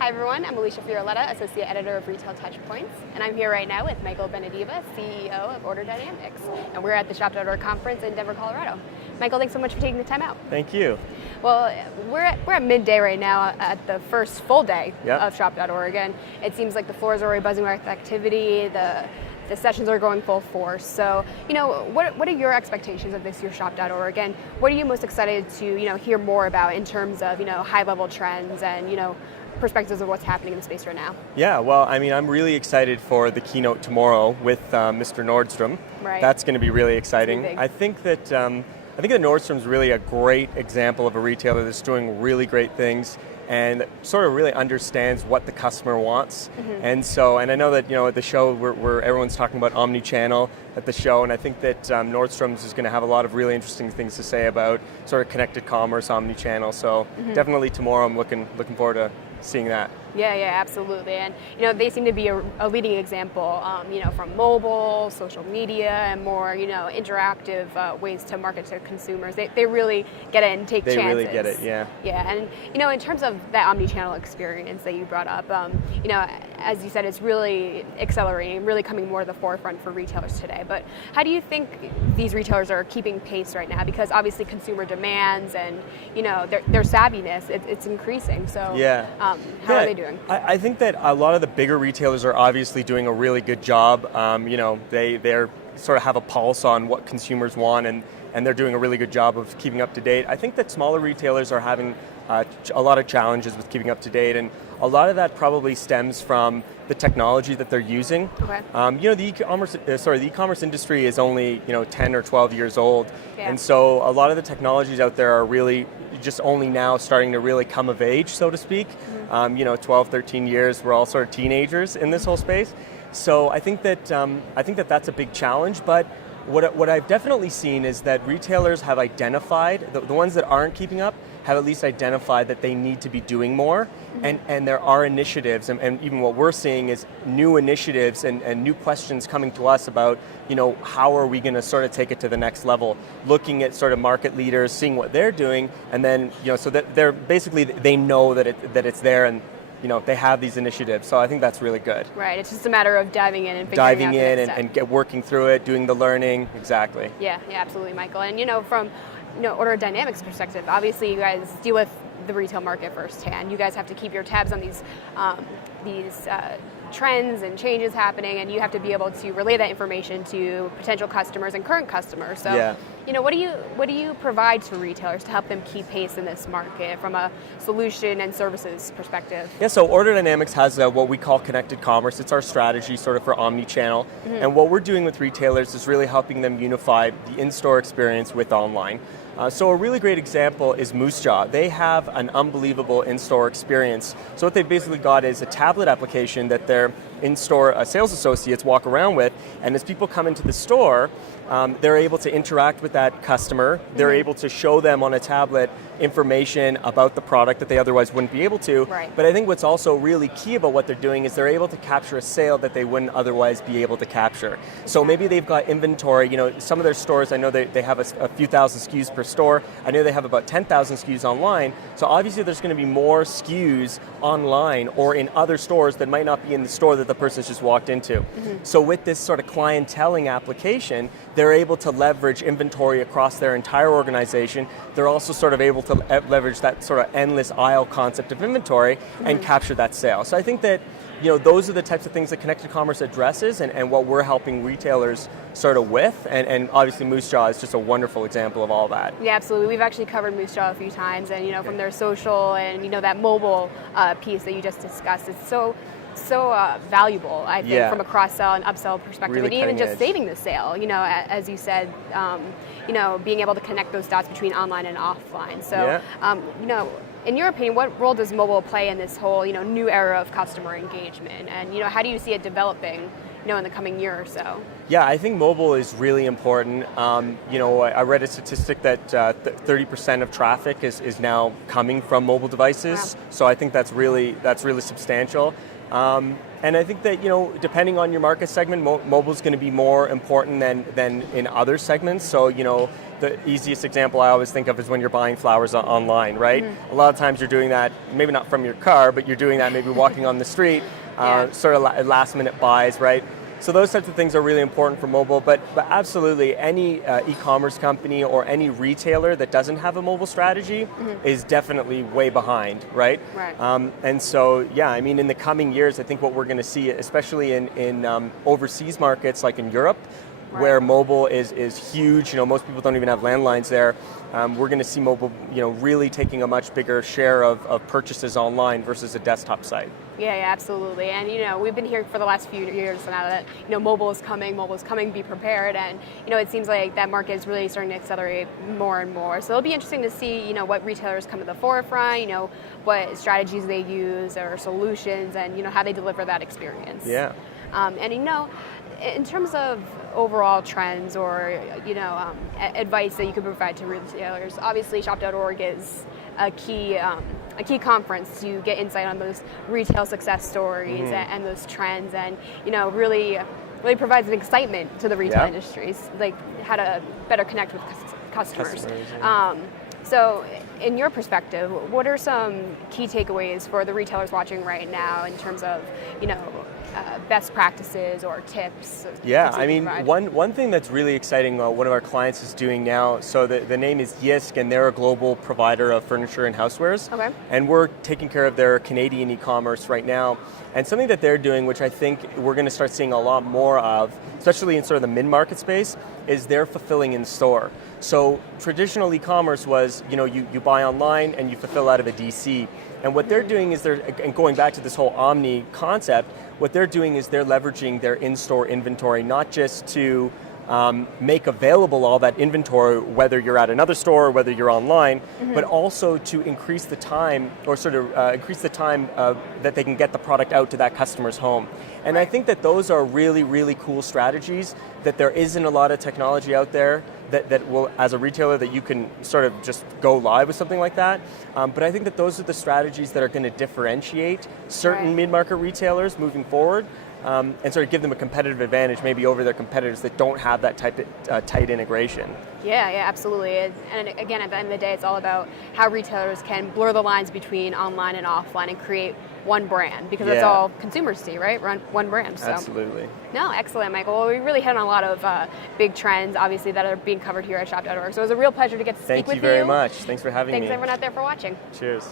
Hi everyone, I'm Alicia Fiorletta, Associate Editor of Retail TouchPoints, and I'm here right now with Michael Benadiba, CEO of OrderDynamics, and we're at the Shop.org conference in Denver, Colorado. Michael, thanks so much for taking the time out. Thank you. Well, we're at midday right now at the first full day of Shop.org, and it seems like the floors are already buzzing with activity, the sessions are going full force. So, what are your expectations of this year's Shop.org, and what are you most excited to, hear more about in terms of, high-level trends and, perspectives of what's happening in the space right now? Yeah, well, I'm really excited for the keynote tomorrow with Mr. Nordstrom. Right. That's going to be really exciting. I think that Nordstrom's really a great example of a retailer that's doing really great things and sort of really understands what the customer wants. Mm-hmm. And I know that, at the show, everyone's talking about omni-channel at the show, and I think that Nordstrom's is going to have a lot of really interesting things to say about sort of connected commerce, omni-channel. So definitely tomorrow I'm looking forward to seeing that. Yeah, absolutely. And, they seem to be a leading example, from mobile, social media, and more, interactive ways to market to consumers. They really get it and take chances. They really get it, yeah. Yeah, and, in terms of that omni-channel experience that you brought up, as you said, it's really accelerating, really coming more to the forefront for retailers today. But how do you think these retailers are keeping pace right now? Because obviously consumer demands and, their savviness, it's increasing. So how are they doing? I think that a lot of the bigger retailers are obviously doing a really good job. They're sort of have a pulse on what consumers want, and they're doing a really good job of keeping up to date. I think that smaller retailers are having a lot of challenges with keeping up to date, and a lot of that probably stems from the technology that they're using. Okay. The e-commerce industry is only 10 or 12 years old, and so a lot of the technologies out there are really just only now starting to really come of age, so to speak. 12, 13 years, we're all sort of teenagers in this whole space. So I think that that's a big challenge. But what I've definitely seen is that retailers have identified, the ones that aren't keeping up, have at least identified that they need to be doing more, and there are initiatives, and even what we're seeing is new initiatives and new questions coming to us about, how are we going to sort of take it to the next level, looking at sort of market leaders, seeing what they're doing, and then, so that they're basically, they know that it's there, and they have ththese initiatives, so I think that's really good. Right, it's just a matter of diving in and figuring out the next step. And working through it, doing the learning, exactly. Yeah, absolutely, Michael. And from OrderDynamics perspective, obviously you guys deal with the retail market firsthand. You guys have to keep your tabs on these trends and changes happening, and you have to be able to relay that information to potential customers and current customers. So, what do you provide to retailers to help them keep pace in this market from a solution and services perspective? Yeah, so OrderDynamics has what we call connected commerce. It's our strategy sort of for omni-channel. And what we're doing with retailers is really helping them unify the in-store experience with online. So a really great example is Moosejaw. They have an unbelievable in-store experience. So what they've basically got is a tablet application that their in-store sales associates walk around with, and as people come into the store, they're able to interact with that customer. They're able to show them on a tablet information about the product that they otherwise wouldn't be able to. Right. But I think what's also really key about what they're doing is they're able to capture a sale that they wouldn't otherwise be able to capture. So maybe they've got inventory, some of their stores, I know they have a few thousand SKUs per store. I know they have about 10,000 SKUs online. So obviously there's going to be more SKUs online or in other stores that might not be in the store that the person's just walked into. So with this sort of clienteling application, they're able to leverage inventory across their entire organization. They're also sort of able to leverage that sort of endless aisle concept of inventory and capture that sale. So I think that those are the types of things that connected commerce addresses and what we're helping retailers sort of with, and obviously Moosejaw is just a wonderful example of all that. Yeah, absolutely. We've actually covered Moosejaw a few times, and from their social and that mobile piece that you just discussed, it's so valuable, I think, from a cross-sell and upsell perspective, really and even just edge. Saving the sale, as you said, being able to connect those dots between online and offline. So, in your opinion, what role does mobile play in this whole, new era of customer engagement? And, how do you see it developing, in the coming year or so? Yeah, I think mobile is really important. I read a statistic that 30% of traffic is now coming from mobile devices. Wow. So I think that's really substantial. And I think that, depending on your market segment, mobile is going to be more important than in other segments. So, the easiest example I always think of is when you're buying flowers online, right? A lot of times you're doing that, maybe not from your car, but you're doing that maybe walking on the street, sort of last minute buys, right? So those types of things are really important for mobile, but absolutely any e-commerce company or any retailer that doesn't have a mobile strategy is definitely way behind, right? Right. And so, yeah, I mean, in the coming years, I think what we're going to see, especially in overseas markets like in Europe, where mobile is huge. Most people don't even have landlines there. We're going to see mobile, really taking a much bigger share of purchases online versus a desktop site. Yeah, absolutely. And we've been hearing for the last few years now that mobile is coming, be prepared, and it seems like that market is really starting to accelerate more and more. So it'll be interesting to see what retailers come to the forefront, what strategies they use or solutions, and how they deliver that experience. Yeah. And in terms of overall trends or advice that you could provide to retailers, obviously Shop.org is a key conference to get insight on those retail success stories and those trends, and really provides an excitement to the retail industries, like how to better connect with customers. So in your perspective, what are some key takeaways for the retailers watching right now in terms of best practices or tips? Yeah, I mean, one thing that's really exciting, one of our clients is doing now, so the name is Yisk, and they're a global provider of furniture and housewares. Okay. And we're taking care of their Canadian e-commerce right now. And something that they're doing, which I think we're going to start seeing a lot more of, especially in sort of the mid-market space, is they're fulfilling in store. So traditional e-commerce was, you buy online and you fulfill out of a DC. And what they're doing is and going back to this whole omni concept, what they're doing is they're leveraging their in-store inventory, not just to make available all that inventory, whether you're at another store or whether you're online, but also to increase the time, or sort of increase the time that they can get the product out to that customer's home. And I think that those are really, really cool strategies, that there isn't a lot of technology out there that will, as a retailer, that you can sort of just go live with something like that. But I think that those are the strategies that are going to differentiate certain mid-market retailers moving forward, and sort of give them a competitive advantage maybe over their competitors that don't have that type of tight integration. Yeah, absolutely. And again, at the end of the day, it's all about how retailers can blur the lines between online and offline and create one brand, because that's all consumers see, right? One brand. So. Absolutely. No, excellent, Michael. Well, we really hit on a lot of big trends, obviously, that are being covered here at Shop.org. So it was a real pleasure to get to speak with you. Thank you very much. Thanks for having me. Thanks everyone out there for watching. Cheers.